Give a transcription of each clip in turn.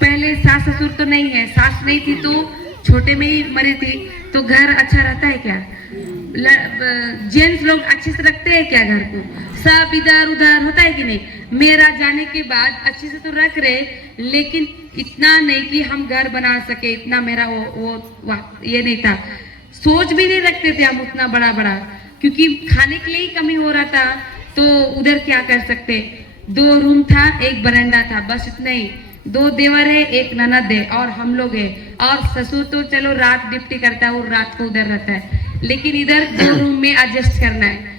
पहले सास ससुर तो नहीं है, सास नहीं थी तो छोटे में ही मरी थी, तो घर अच्छा रहता है क्या? जेंट्स लोग अच्छे से रखते हैं क्या घर को? सब इधर उधर होता है कि नहीं? मेरा जाने के बाद अच्छे से तो रख रहे, लेकिन इतना नहीं कि हम घर बना सके, इतना मेरा वो ये नहीं था। सोच भी नहीं रखते थे हम उतना बड़ा बड़ा, क्योंकि खाने के लिए ही कमी हो रहा था, तो उधर क्या कर सकते। 2 रूम था, 1 बरामदा था, बस इतना ही। 2 देवर है, 1 ननद है और हम लोग है। और ससुर तो चलो रात ड्यूटी करता है, वो रात को उधर रहता है, लेकिन इधर 2 रूम में एडजस्ट करना है,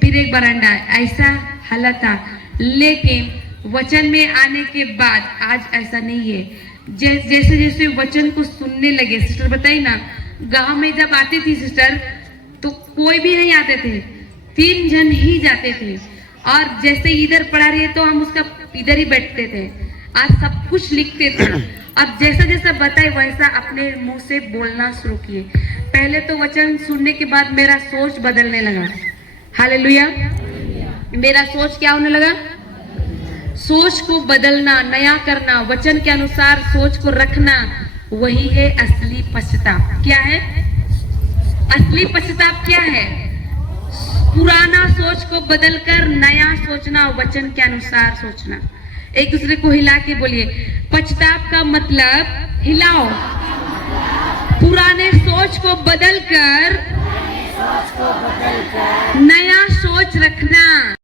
फिर 1 बरामदा है, ऐसा हालत था। लेकिन वचन में आने के बाद आज ऐसा नहीं है। जैसे जैसे वचन को सुनने लगे, सिस्टर बताइए ना, गांव में जब आती थी सिस्टर तो कोई भी नहीं आते थे, 3 जन ही जाते थे, और जैसे इधर पढ़ा रही है तो हम उसका इधर ही बैठते थे और सब कुछ लिखते थे। अब जैसा जैसा बताए वैसा अपने मुंह से बोलना शुरू किए। पहले तो वचन सुनने के बाद मेरा सोच बदलने लगा। हालेलुया। मेरा सोच क्या होने लगा? सोच को बदलना, नया करना, वचन के अनुसार सोच को रखना, वही है असली पश्चाताप। क्या है असली पश्चाताप? क्या है? पुराना सोच को बदलकर नया सोचना, वचन के अनुसार सोचना। एक दूसरे को हिला के बोलिए, पश्चाताप का मतलब हिलाओ। पुराने सोच को बदलकर नया सोच रखना,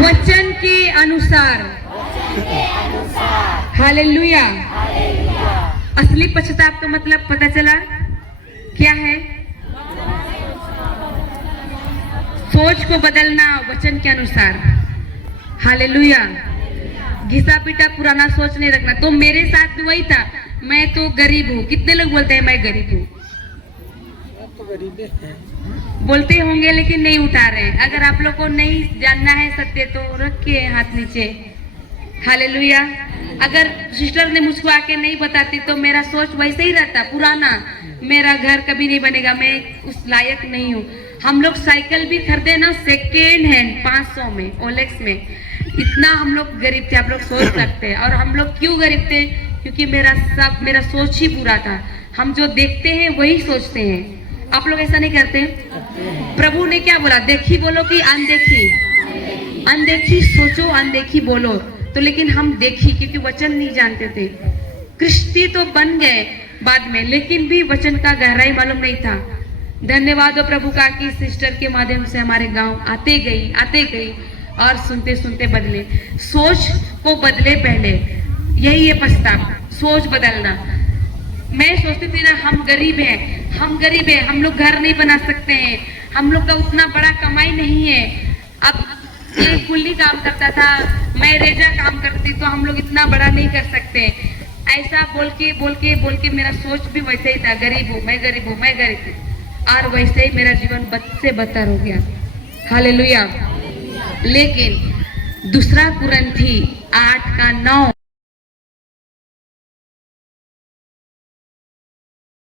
वचन के अनुसार। हालेलुया। असली पश्चाताप का मतलब पता चला क्या है? सोच को बदलना वचन के अनुसार। हालेलुया। घिसा पिटा पुराना सोच नहीं रखना। तो मेरे साथ भी वही था। मैं तो गरीब हूँ। कितने लोग बोलते हैं मैं गरीब हूँ? बोलते होंगे लेकिन नहीं उठा रहे हैं। अगर आप लोग को नहीं जानना है सत्य तो रखिए हाथ नीचे। हालेलुया। अगर सिस्टर ने मुझको आके नहीं बताती तो मेरा सोच वैसे ही रहता, पुराना। मेरा घर कभी नहीं बनेगा, मैं उस लायक नहीं हूँ। हम लोग साइकिल भी खरीदे ना सेकेंड हैंड 500 में, ओलेक्स में। इतना हम लोग गरीब थे, आप लोग सोच सकते हैं। और हम लोग क्यों गरीब थे? क्योंकि मेरा सोच ही बुरा था। हम जो देखते हैं वही सोचते हैं। आप लोग ऐसा नहीं करते? प्रभु ने क्या बोला? देखी बोलो कि अनदेखी? अनदेखी सोचो, अनदेखी बोलो। तो लेकिन हम देखी, क्योंकि वचन नहीं जानते थे। क्रिस्ती तो बन गए बाद में, लेकिन भी वचन का गहराई मालूम नहीं था। धन्यवाद हो प्रभु का कि सिस्टर के माध्यम से हमारे गांव आते गई और सुनते सुनते बदले। सोच को बदले पहले, यही है पश्चाताप, सोच बदलना। मैं सोचती थी ना हम गरीब हैं, हम लोग घर नहीं बना सकते हैं, हम लोग का उतना बड़ा कमाई नहीं है। अब ये कुल्ली काम करता था, मैं रेजा काम करती, तो हम लोग इतना बड़ा नहीं कर सकते। ऐसा बोल के मेरा सोच भी वैसे ही था, गरीब हूँ मैं, और वैसे ही मेरा जीवन बद से बदतर हो गया। हालेलुया। लेकिन 2 कुरिन्थी 8:9